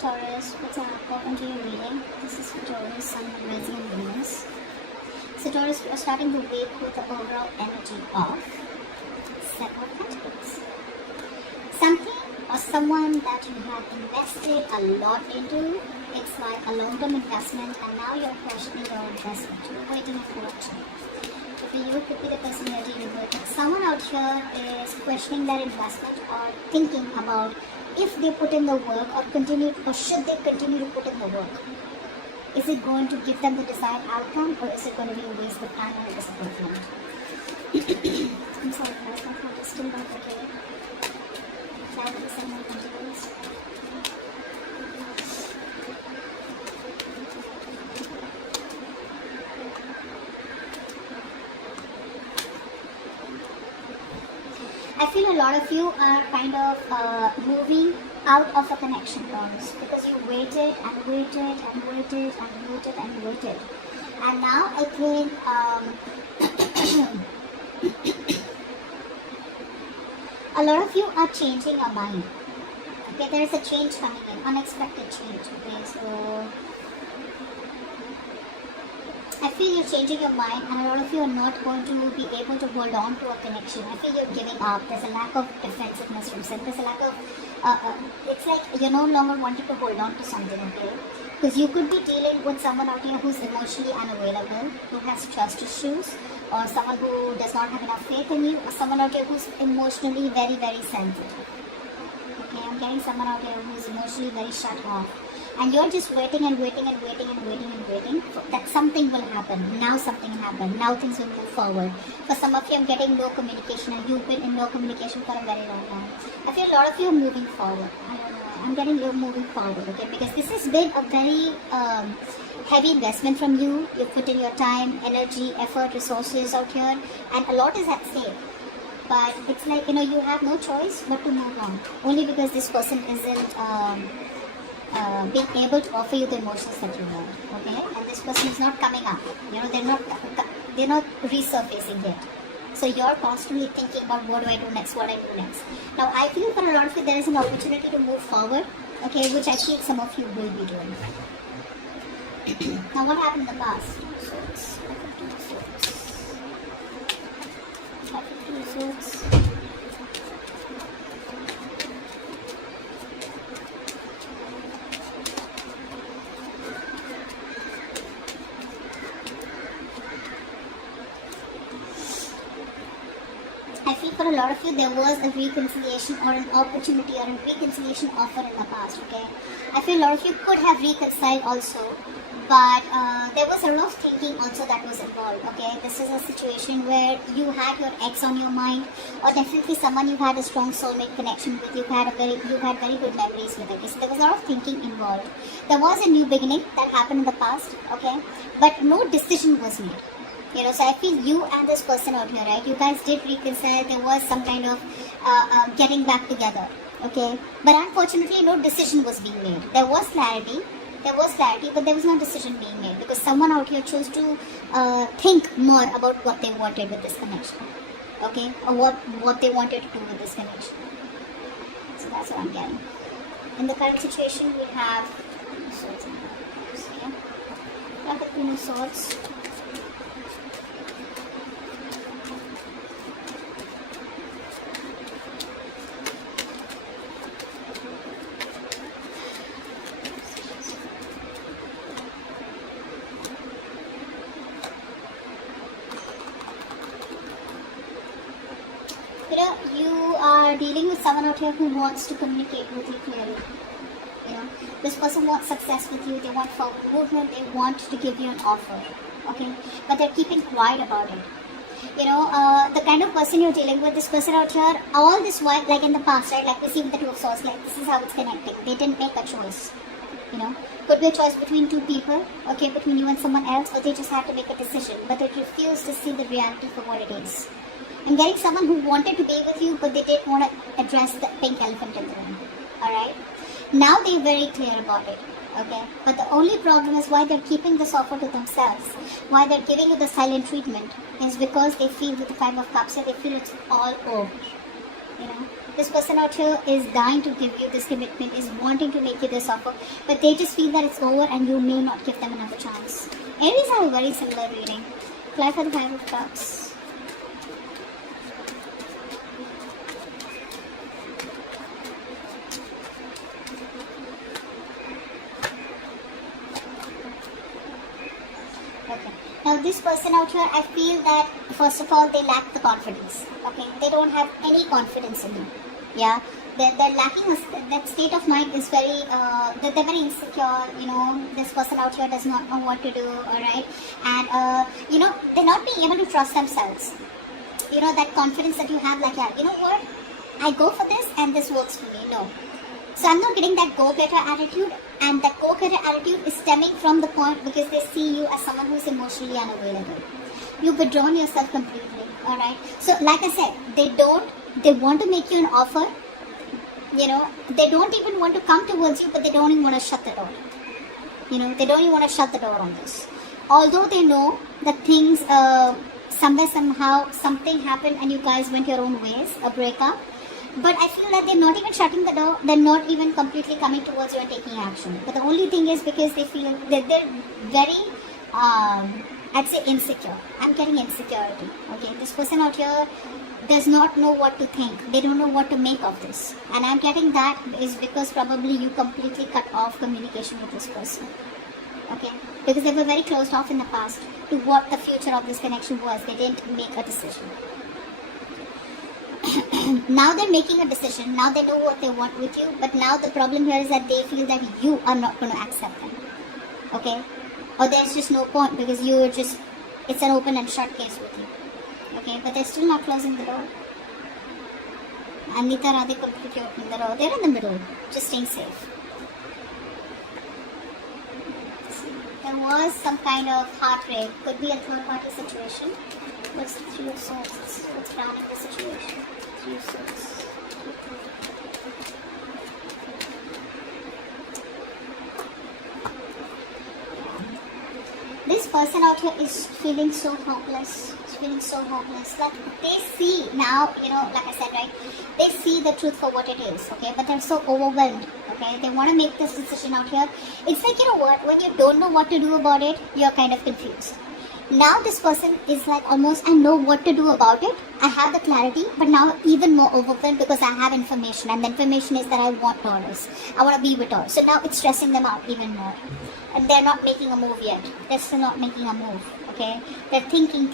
Taurus, what's up? Welcome to your reading. This is for Taurus, Sun, Rising, and Venus. So Taurus, we are starting the week with the overall energy of Seven of Pentacles. Something or someone that you have invested a lot into, it's like a long-term investment, and now you're questioning your investment. You're waiting for correction. For you, it could be the person you're dealing with. Someone out here is questioning their investment or thinking about if they put in the work or should they continue to put in the work. Is it going to give them the desired outcome, or is it going to be a waste of time and a disappointment? I'm sorry guys, my heart is still not okay. That will be some more continuous. I feel a lot of you are kind of moving out of a connection, Taurus, because you waited and waited and waited and waited and waited. And now I think a lot of you are changing your mind. Okay, there is a change coming in, unexpected change. Okay, so I feel you're changing your mind, and a lot of you are not going to be able to hold on to a connection. I feel you're giving up. There's a lack of defensiveness from some. There's a lack of, it's like you're no longer wanting to hold on to something, okay? Because you could be dealing with someone out here who's emotionally unavailable, who has trust issues, or someone who does not have enough faith in you, or someone out here who's emotionally very, very sensitive. Okay, I'm getting someone out here who's emotionally very shut off. And you're just waiting and waiting and waiting and waiting and waiting that something will happen. Now something happened. Now things will move forward. For some of you, I'm getting no communication, and you've been in no communication for a very long time. I feel a lot of you are moving forward. I don't know. I'm getting you moving forward, okay? Because this has been a very heavy investment from you. You've put in your time, energy, effort, resources out here, and a lot is at stake. But it's like, you have no choice but to move on. Only because this person isn't being able to offer you the emotions that you want, okay? And this person is not coming up. They're not resurfacing yet. So you're constantly thinking about what do I do next, what I do next. Now I feel for a lot of you there is an opportunity to move forward, okay, which I feel some of you will be doing. Now what happened in the past? Swords. I feel for a lot of you there was a reconciliation or an opportunity or a reconciliation offer in the past, okay? I feel a lot of you could have reconciled also, but there was a lot of thinking also that was involved, okay? This is a situation where you had your ex on your mind, or definitely someone you had a strong soulmate connection with, you had very good memories with, okay? So there was a lot of thinking involved. There was a new beginning that happened in the past, okay? But no decision was made. So I feel you and this person out here, right? You guys did reconcile. There was some kind of getting back together, okay? But unfortunately, no decision was being made. There was clarity, but there was no decision being made because someone out here chose to think more about what they wanted with this connection, okay? Or what they wanted to do with this connection. So that's what I'm getting. In the current situation, we have swords and cups, yeah? We have the Queen of Swords. You are dealing with someone out here who wants to communicate with you clearly. This person wants success with you. They want forward movement. They want to give you an offer, okay? But they're keeping quiet about it. The kind of person you're dealing with, this person out here, all this while, like in the past, right? Like we see with the Two of Swords, like this is how it's connecting. They didn't make a choice. Could be a choice between two people, okay, between you and someone else, or they just had to make a decision, but they refused to see the reality for what it is. I'm getting someone who wanted to be with you, but they didn't want to address the pink elephant in the room. Alright? Now they're very clear about it. Okay? But the only problem is why they're keeping this offer to themselves. Why they're giving you the silent treatment is because they feel with the Five of Cups here, they feel it's all over. This person out here is dying to give you this commitment, is wanting to make you this offer, but they just feel that it's over and you may not give them another chance. Aries have a very similar reading. Apply for the Five of Cups. Okay. Now this person out here, I feel that first of all they lack the confidence. Okay, they don't have any confidence in you. Yeah, they're lacking that state of mind is very they're very insecure. You know, this person out here does not know what to do. All right, and you know, they're not being able to trust themselves. You know, that confidence that you have, like, yeah, you know what, I go for this and this works for me. No. So I'm not getting that go-getter attitude, and that go-getter attitude is stemming from the point because they see you as someone who is emotionally unavailable. You've withdrawn yourself completely, alright? So like I said, they want to make you an offer, you know, they don't even want to come towards you, but they don't even want to shut the door. You know, they don't even want to shut the door on this. Although they know that things, somewhere, somehow, something happened and you guys went your own ways, a breakup. But I feel that they're not even shutting the door, they're not even completely coming towards you and taking action. But the only thing is because they feel that they're very, I'd say insecure. I'm getting insecurity. Okay, this person out here does not know what to think. They don't know what to make of this. And I'm getting that is because probably you completely cut off communication with this person. Okay, because they were very closed off in the past to what the future of this connection was. They didn't make a decision. Now they're making a decision. Now they know what they want with you. But now the problem here is that they feel that you are not going to accept them. Okay? Or there's just no point because you're just, it's an open and shut case with you. Okay? But they're still not closing the door. And neither are they completely opening the door. They're in the middle, just staying safe. There was some kind of heartbreak. Could be a third party situation. What's the Three of Swords? What's planning the situation? Three of Swords. This person out here is feeling so hopeless. Is feeling so hopeless. Like they see now, you know, like I said, right? They see the truth for what it is, okay? But they're so overwhelmed, okay? They want to make this decision out here. It's like, you know what? When you don't know what to do about it, you're kind of confused. Now this person is like almost, I know what to do about it. I have the clarity, but now even more overwhelmed because I have information. And the information is that I want Taurus. I want to be with Taurus. So now it's stressing them out even more. And they're not making a move yet. They're still not making a move, okay? They're thinking.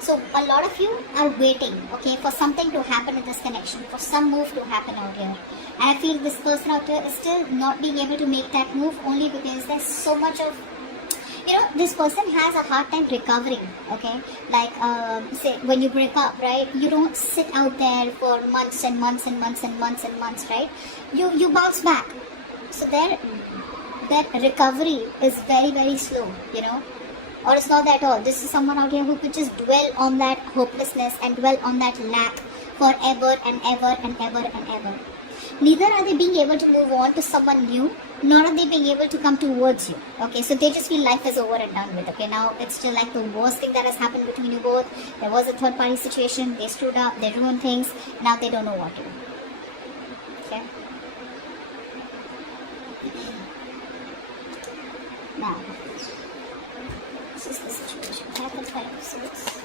So a lot of you are waiting, okay, for something to happen in this connection, for some move to happen out here. And I feel this person out here is still not being able to make that move only because there's so much of, you know, this person has a hard time recovering, okay? Like, say, when you break up, right? You don't sit out there for months and months and months and months and months, right? You bounce back. So that recovery is very, very slow, you know? Or it's not that at all. This is someone out here who could just dwell on that hopelessness and dwell on that lack forever and ever and ever and ever. Neither are they being able to move on to someone new, nor are they being able to come towards you. Okay, so they just feel life is over and done with. Okay, now it's still like the worst thing that has happened between you both. There was a third party situation, they screwed up, they ruined things, now they don't know what to do. Okay? Now, this is the situation. Happens by episodes.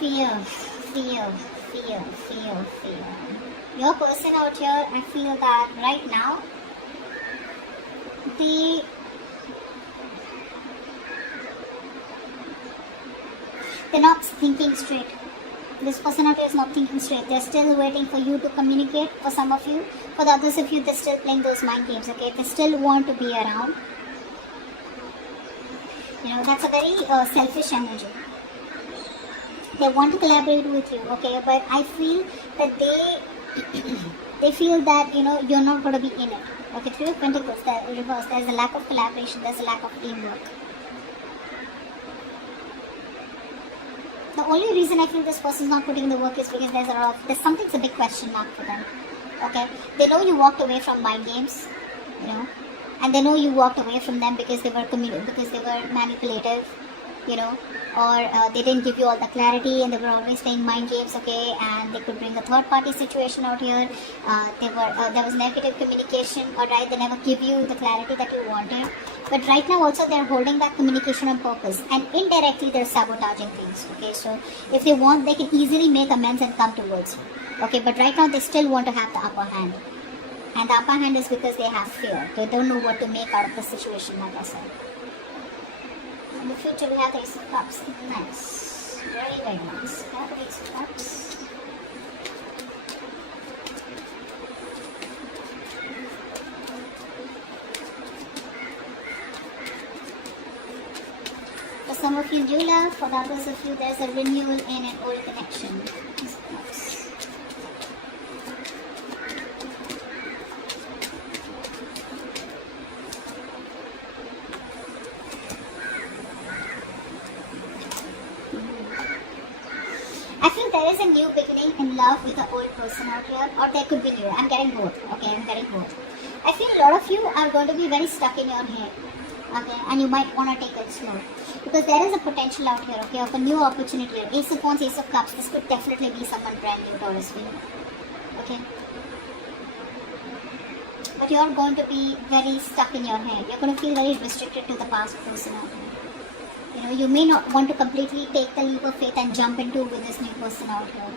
Fear. Your person out here, I feel that right now, they're not thinking straight. This person out here is not thinking straight. They're still waiting for you to communicate for some of you. For the others of you, they're still playing those mind games, okay? They still want to be around. You know, that's a very selfish energy. They want to collaborate with you, okay? But I feel that they feel that, you know, you're not going to be in it. Okay, Three of Pentacles, reverse. There's a lack of collaboration. There's a lack of teamwork. The only reason I feel this person is not putting in the work is because there's something's a big question mark for them. Okay, they know you walked away from mind games, you know, and they know you walked away from them because they were manipulative, you know, or they didn't give you all the clarity and they were always playing mind games. Okay, and they could bring a third party situation out here. There was negative communication. All right, they never give you the clarity that you wanted. But right now also they're holding back communication on purpose, and indirectly they're sabotaging things. Okay, so if they want, they can easily make amends and come towards you. Okay, but right now they still want to have the upper hand, and the upper hand is because they have fear. They don't know what to make out of the situation, like I said. In the future we have the Ace of Cups. Nice, very very nice. We have the Ace of Cups. For some of you, new love. For the others of you, there's a renewal in an old connection. I feel there is a new beginning in love with the old person out here, or there could be new. I'm getting both. Okay, I'm getting both. I feel a lot of you are going to be very stuck in your head. Okay, and you might want to take it slow. Because there is a potential out here, okay, of a new opportunity. Ace of Wands, Ace of Cups. This could definitely be someone brand new, Taurus for you. Okay. But you're going to be very stuck in your head. You're going to feel very restricted to the past person out here. You know, you may not want to completely take the leap of faith and jump into with this new person out here.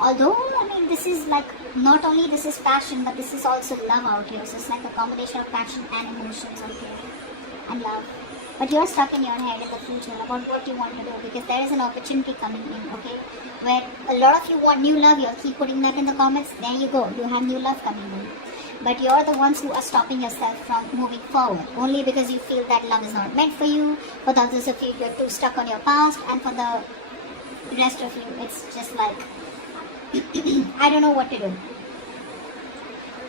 Although, I mean, this is like, not only this is passion, but this is also love out here. So it's like a combination of passion and emotions out here. And love. But you're stuck in your head in the future about what you want to do, because there is an opportunity coming in, okay, where a lot of you want new love. You'll keep putting that in the comments. There you go, you have new love coming in. But you're the ones who are stopping yourself from moving forward, only because you feel that love is not meant for you. For the others of you, you're too stuck on your past, and for the rest of you, it's just like I don't know what to do.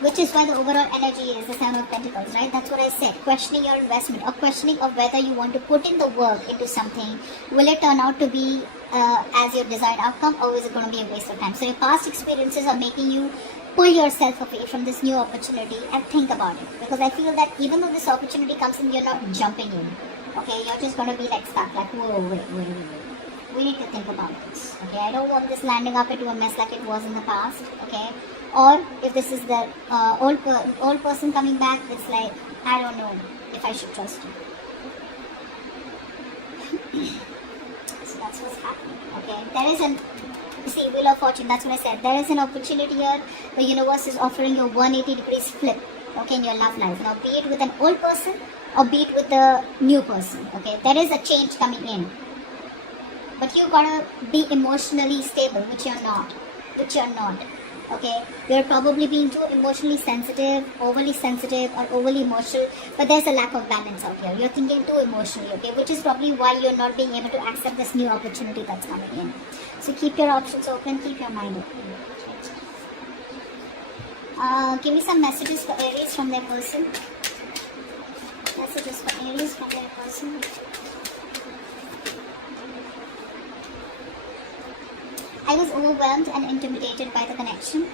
Which is why the overall energy is the Seven of Pentacles, right? That's what I said. Questioning your investment, or questioning of whether you want to put in the work into something. Will it turn out to be as your desired outcome, or is it going to be a waste of time? So your past experiences are making you pull yourself away from this new opportunity and think about it. Because I feel that even though this opportunity comes in, you're not jumping in. Okay, you're just going to be like stuck, like, whoa, wait. We need to think about this. Okay, I don't want this landing up into a mess like it was in the past. Okay. Or if this is the old person coming back, it's like, I don't know if I should trust you. So that's what's happening. Okay, there is Wheel of Fortune, that's what I said. There is an opportunity here. The universe is offering you a 180 degrees flip, okay, in your love life. Now, be it with an old person or be it with the new person, okay, there is a change coming in. But you gotta be emotionally stable, which you're not. Okay, you're probably being too emotionally sensitive, overly sensitive, or overly emotional, but there's a lack of balance out here. You're thinking too emotionally, okay, which is probably why you're not being able to accept this new opportunity that's coming in. So keep your options open, keep your mind open. Give me some messages for Aries from their person. Messages for Aries from their person. I was overwhelmed and intimidated by the connection.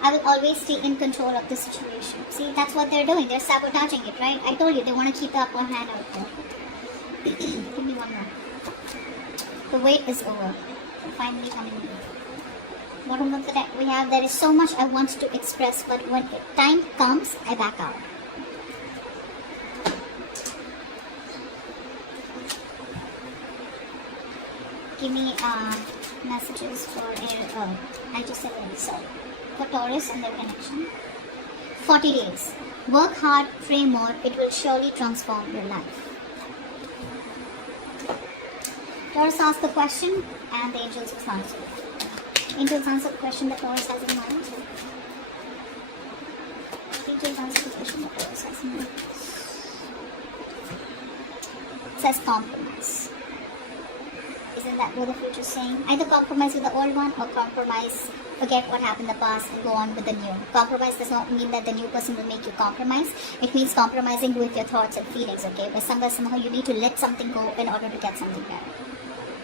I will always stay in control of the situation. See, that's what they're doing. They're sabotaging it, right? I told you, they want to keep the upper hand out there. Give me one more. The wait is over. They're finally coming in. Bottom of the deck we have, there is so much I want to express, but when time comes, I back out. Give me messages for I just said Aries, sorry. For Taurus and their connection. 40 days. Work hard, pray more, it will surely transform your life. Taurus asked the question and the angels will answer it. Angels answer the question that Taurus has in mind. Angels answer the question that Taurus has in mind. It says compromise. Isn't that what the future is saying? Either compromise with the old one or compromise, forget what happened in the past and go on with the new. Compromise does not mean that the new person will make you compromise. It means compromising with your thoughts and feelings, okay? But somehow you need to let something go in order to get something better.